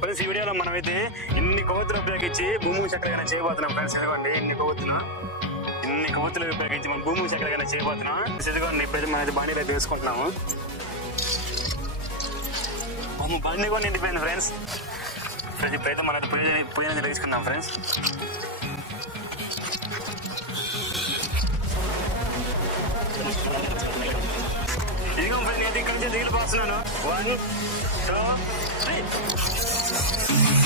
Friends ఈ వీడియోలో మనమైతే ఇన్ని కొవ్వొత్తులు ఉపయోగించి భూమి చక్రగానే చేయబోతున్నాం ఫ్రెండ్స్. ఇదిగోండి ఇన్ని కొవ్వొత్తులు ఉపయోగించి మనం భూమి చక్రగానే చేయబోతున్నాం. ఇదిగోండి ఇప్పుడైతే మనమైతే బండిలో అయితే వేసుకుంటున్నాము. బండి కూడా నిండిపోయింది ఫ్రెండ్స్. ఇప్పుడైతే మనది పొయ్యి వేసుకుందాం ఫ్రెండ్స్. ఇదిగో ఫ్రెండ్స్ ఇక్కడ నుంచి నీళ్ళు పోస్తున్నాను. 1 2 3